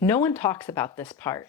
No one talks about this part.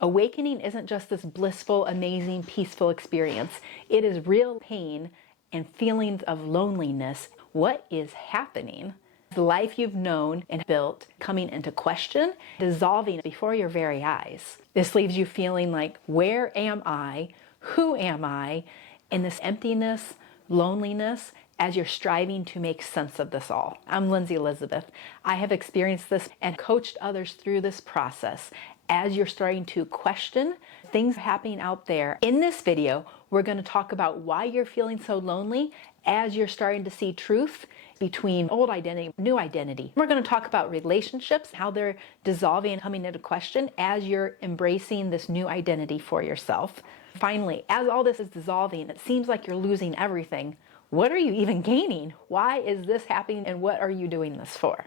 Awakening isn't just this blissful, amazing, peaceful experience. It is real pain and feelings of loneliness. What is happening? The life you've known and built coming into question, dissolving before your very eyes. This leaves you feeling like, where am I? Who am I? In this emptiness, loneliness, as you're striving to make sense of this all. I'm Lindsay Elizabeth. I have experienced this and coached others through this process. As you're starting to question things happening out there. In this video, we're going to talk about why you're feeling so lonely as you're starting to see truth between old identity, new identity. We're going to talk about relationships, how they're dissolving and coming into question as you're embracing this new identity for yourself. Finally, as all this is dissolving, it seems like you're losing everything. What are you even gaining? Why is this happening and what are you doing this for?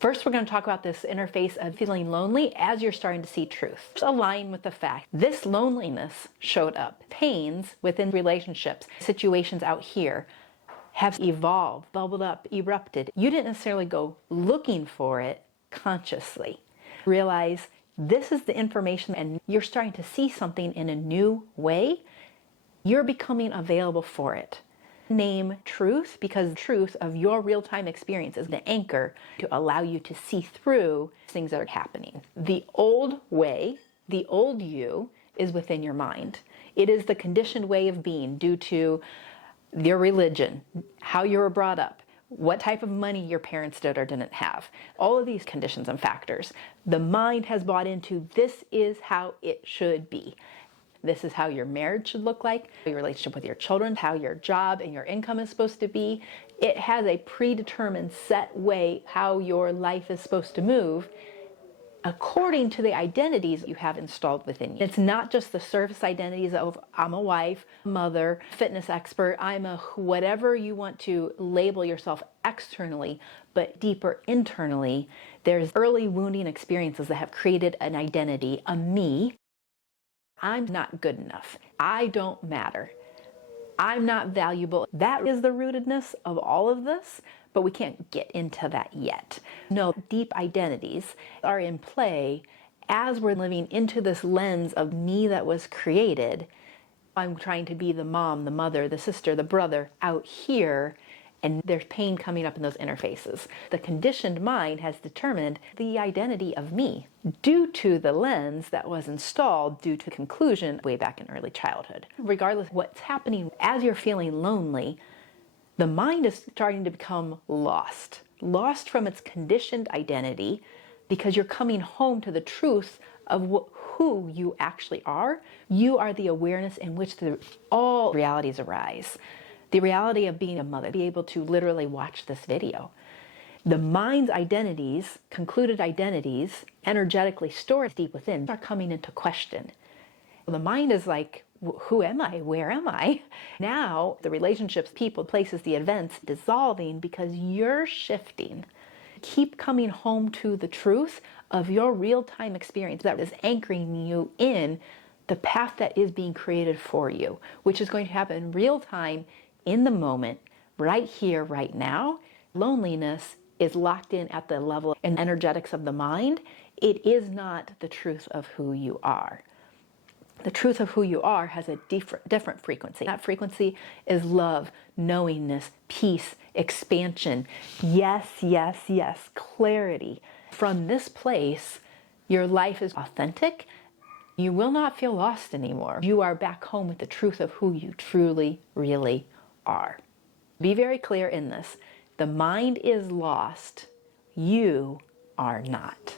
First, we're going to talk about this interface of feeling lonely as you're starting to see truth. Align with the fact this loneliness showed up. Pains within relationships, situations out here have evolved, bubbled up, erupted. You didn't necessarily go looking for it consciously. Realize this is the information and you're starting to see something in a new way. You're becoming available for it. Name truth, because truth of your real-time experience is the anchor to allow you to see through things that are happening. The old way, the old you, is within your mind. It is the conditioned way of being due to your religion, how you were brought up, what type of money your parents did or didn't have. All of these conditions and factors. The mind has bought into this is how it should be. This is how your marriage should look like, your relationship with your children, how your job and your income is supposed to be. It has a predetermined set way how your life is supposed to move according to the identities you have installed within you. It's not just the surface identities of I'm a wife, mother, fitness expert, I'm a whatever you want to label yourself externally, but deeper internally, there's early wounding experiences that have created an identity, a me. I'm not good enough. I don't matter. I'm not valuable. That is the rootedness of all of this, but we can't get into that yet. No, deep identities are in play as we're living into this lens of me that was created. I'm trying to be the mom, the mother, the sister, the brother out here, and there's pain coming up in those interfaces. The conditioned mind has determined the identity of me due to the lens that was installed due to conclusion way back in early childhood. Regardless of what's happening, as you're feeling lonely, the mind is starting to become lost from its conditioned identity because you're coming home to the truth of who you actually are. You are the awareness in which all realities arise. The reality of being a mother, be able to literally watch this video. The mind's identities, concluded identities, energetically stored deep within, are coming into question. The mind is like, who am I? Where am I? Now, the relationships, people, places, the events dissolving because you're shifting. Keep coming home to the truth of your real-time experience that is anchoring you in the path that is being created for you, which is going to happen in real time, in the moment, right here, right now. Loneliness is locked in at the level and energetics of the mind. It is not the truth of who you are. The truth of who you are has a different frequency. That frequency is love, knowingness, peace, expansion. Yes, yes, yes, clarity. From this place, your life is authentic. You will not feel lost anymore. You are back home with the truth of who you truly, really are. Be very clear in this. The mind is lost. You are not.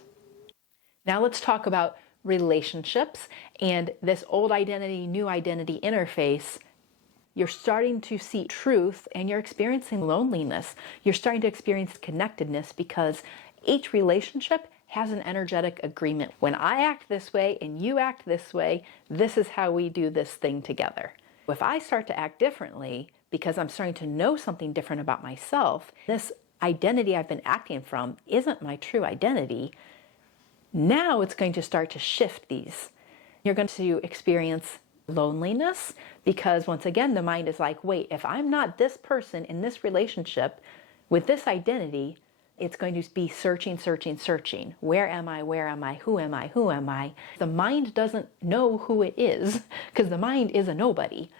Now let's talk about relationships and this old identity, new identity interface. You're starting to see truth and you're experiencing loneliness. You're starting to experience connectedness because each relationship has an energetic agreement. When I act this way and you act this way, this is how we do this thing together. If I start to act differently because I'm starting to know something different about myself, this identity I've been acting from isn't my true identity. Now it's going to start to shift these. You're going to experience loneliness because once again, the mind is like, wait, if I'm not this person in this relationship with this identity, It's going to be searching, searching, searching. Where am I? Where am I? Who am I? Who am I? The mind doesn't know who it is because the mind is a nobody.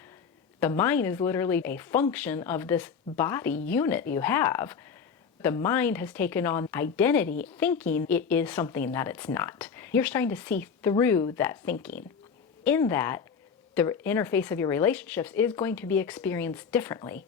The mind is literally a function of this body unit you have. The mind has taken on identity, thinking it is something that it's not. You're starting to see through that thinking. In that, the interface of your relationships is going to be experienced differently.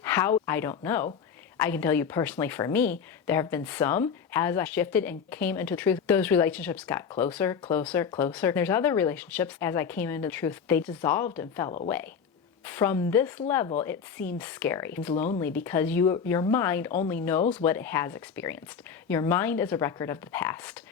How? I don't know. I can tell you personally, for me, there have been some, as I shifted and came into truth, those relationships got closer, closer, closer. There's other relationships, as I came into truth, they dissolved and fell away. From this level, it seems scary. It's lonely because your mind only knows what it has experienced. Your mind is a record of the past.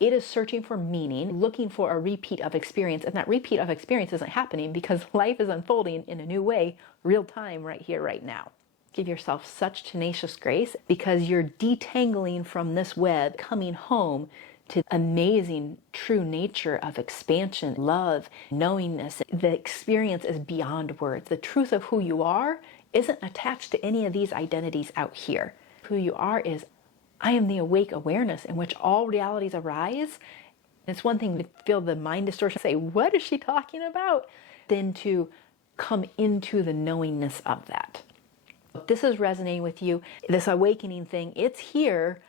It is searching for meaning, looking for a repeat of experience, and that repeat of experience isn't happening because life is unfolding in a new way, real time, right here, right now. Give yourself such tenacious grace because you're detangling from this web, coming home to amazing true nature of expansion, love, knowingness. The experience is beyond words. The truth of who you are isn't attached to any of these identities out here. Who you are is, I am the awake awareness in which all realities arise. It's one thing to feel the mind distortion, say, what is she talking about? Then to come into the knowingness of that. If this is resonating with you, this awakening thing, it's here,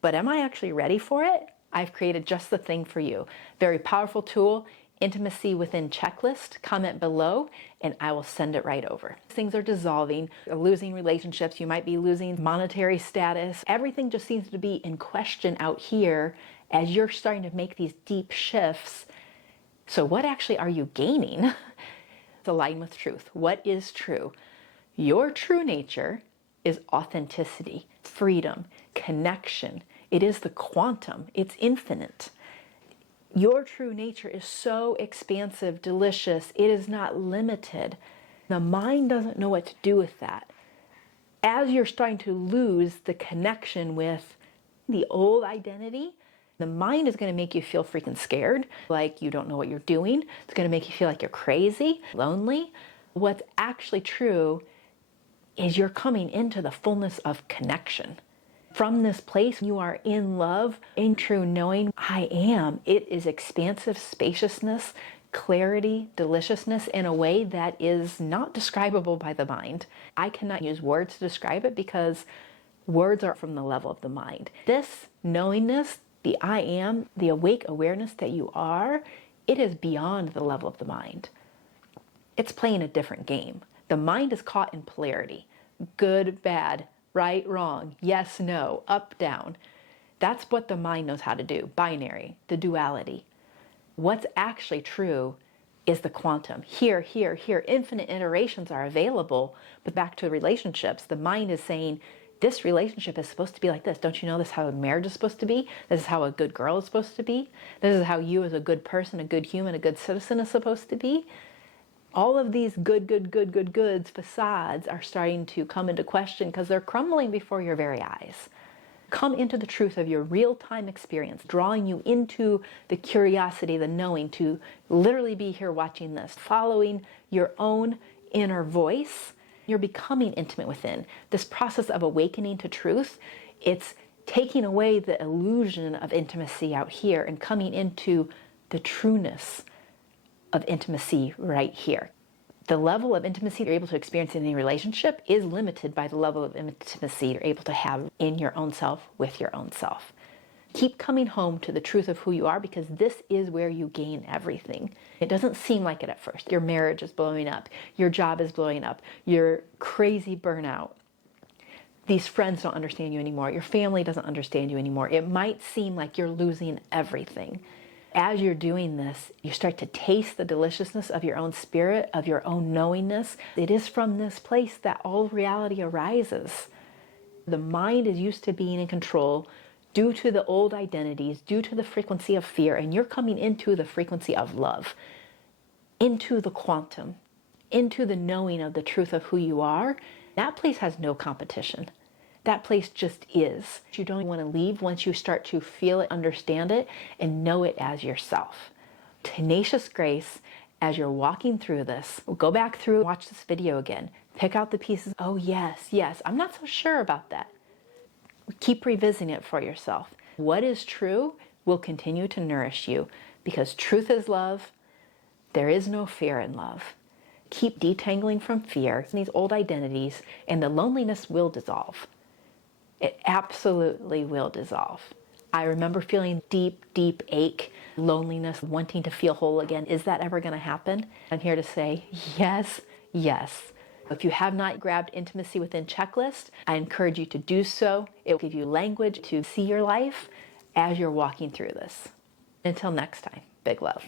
but am I actually ready for it? I've created just the thing for you. Very powerful tool, intimacy within checklist. Comment below and I will send it right over. Things are dissolving, losing relationships. You might be losing monetary status. Everything just seems to be in question out here as you're starting to make these deep shifts. So what actually are you gaining? It's aligned with truth. What is true? Your true nature is authenticity, freedom, connection. It is the quantum. It's infinite. Your true nature is so expansive, delicious. It is not limited. The mind doesn't know what to do with that. As you're starting to lose the connection with the old identity, the mind is going to make you feel freaking scared, like you don't know what you're doing. It's going to make you feel like you're crazy, lonely. What's actually true is you're coming into the fullness of connection. From this place, you are in love, in true knowing, I am. It is expansive spaciousness, clarity, deliciousness in a way that is not describable by the mind. I cannot use words to describe it because words are from the level of the mind. This knowingness, the I am, the awake awareness that you are, it is beyond the level of the mind. It's playing a different game. The mind is caught in polarity. Good, bad, right, wrong, yes, no, up, down. That's what the mind knows how to do. Binary, the duality. What's actually true is the quantum. Here, here, here. Infinite iterations are available, but back to relationships, the mind is saying, this relationship is supposed to be like this. Don't you know this is how a marriage is supposed to be? This is how a good girl is supposed to be? This is how you as a good person, a good human, a good citizen is supposed to be? All of these goods, facades are starting to come into question because they're crumbling before your very eyes. Come into the truth of your real-time experience, drawing you into the curiosity, the knowing, to literally be here watching this, following your own inner voice. You're becoming intimate within. This process of awakening to truth, it's taking away the illusion of intimacy out here and coming into the trueness of intimacy right here. The level of intimacy you're able to experience in any relationship is limited by the level of intimacy you're able to have in your own self with your own self. Keep coming home to the truth of who you are because this is where you gain everything. It doesn't seem like it at first. Your marriage is blowing up. Your job is blowing up. Your crazy burnout. These friends don't understand you anymore. Your family doesn't understand you anymore. It might seem like you're losing everything. As you're doing this, you start to taste the deliciousness of your own spirit, of your own knowingness. It is from this place that all reality arises. The mind is used to being in control due to the old identities, due to the frequency of fear, and you're coming into the frequency of love, into the quantum, into the knowing of the truth of who you are. That place has no competition. That place just is. You don't want to leave once you start to feel it, understand it, and know it as yourself. Tenacious grace as you're walking through this. Go back through, watch this video again. Pick out the pieces. Oh yes, yes, I'm not so sure about that. Keep revisiting it for yourself. What is true will continue to nourish you because truth is love. There is no fear in love. Keep detangling from fear, these old identities, and the loneliness will dissolve. It absolutely will dissolve. I remember feeling deep, deep ache, loneliness, wanting to feel whole again. Is that ever going to happen? I'm here to say, yes, yes. If you have not grabbed Intimacy Within Checklist, I encourage you to do so. It will give you language to see your life as you're walking through this. Until next time, big love.